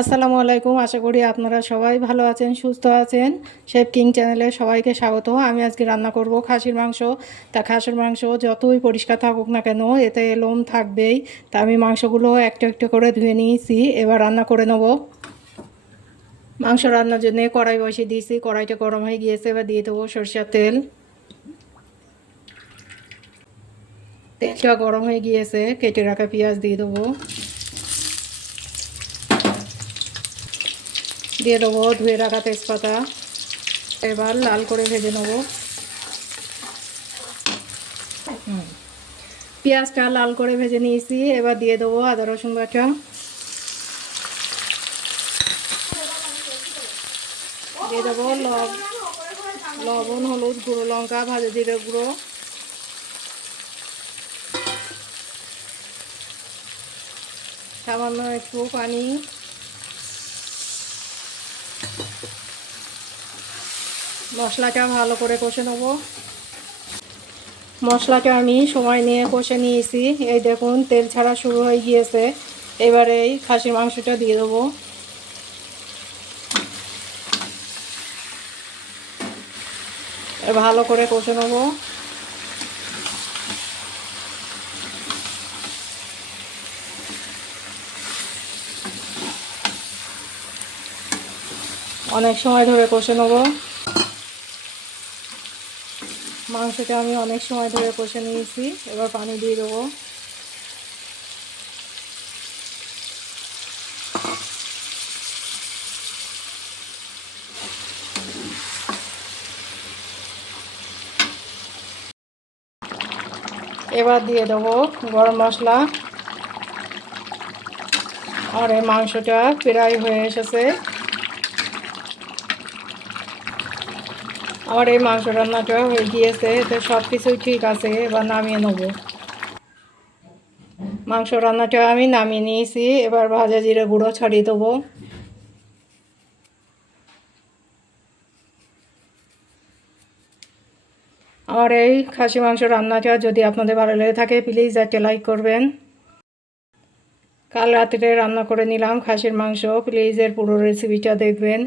আসসালামু আলাইকুম। আশা করি আপনারা সবাই ভালো আছেন, সুস্থ আছেন। শেফ কিং চ্যানেলে সবাইকে স্বাগত। আমি আজকে রান্না করব খাসির মাংস। তা খাসির মাংস যতই পরিষ্কার থাকুক না কেন, এতে লোম থাকবেই। তা আমি মাংসগুলো একটু একটু করে ধুয়ে নিয়েছি। এবার রান্না করে নেব। মাংস রান্নার জন্য কড়াই বসিয়ে দিয়েছি। কড়াইটা গরম হয়ে গিয়েছে। এবার দিয়ে দেবো সরষের তেল। তেলটা গরম হয়ে গিয়েছে, কেটে রাখা পেঁয়াজ দিয়ে দেবো। দিয়ে দেবো ধুয়ে রাখা তেজপাতা। এবার লাল করে ভেজে নেব। পেঁয়াজটা লাল করে ভেজে নিয়েছি। এবার দিয়ে দেবো আদা রসুন বাটা। দিয়ে দেবো লবণ, হলুদ গুঁড়ো, লঙ্কা, ভাজা জিরে গুঁড়ো, সামান্য একটু পানি। মশলাটা ভালো করে কষে নেব। মশলাটা আমি সময় নিয়ে কষে নিয়েছি। এই দেখুন তেল ছাড়া শুরু হয়ে গিয়েছে। এবারে এই খাসির মাংসটা দিয়ে দেবো। ভালো করে কষে নেব। অনেক সময় ধরে কষে নেব। মাংসটা আমি অনেক সময় ধরে কষে নিয়েছি। এবার পানি দিয়ে দেবো। এবার দিয়ে দেবো গরম মশলা। আর এই মাংসটা প্রায় হয়ে এসেছে। আমার এই মাংস রান্নাটা হয়ে গিয়েছে, তো সব কিছুই ঠিক আছে। এবার নামিয়ে নেব। মাংস রান্নাটা আমি নামিয়ে নিয়েছি। এবার ভাজা জিরে গুঁড়ো ছড়িয়ে দেবো। আমার এই খাসি মাংস রান্নাটা যদি আপনাদের ভালো লেগে থাকে, প্লিজ একটা লাইক করবেন। কাল রাত্রে রান্না করে নিলাম খাসির মাংস। প্লিজ এর পুরো রেসিপিটা দেখবেন।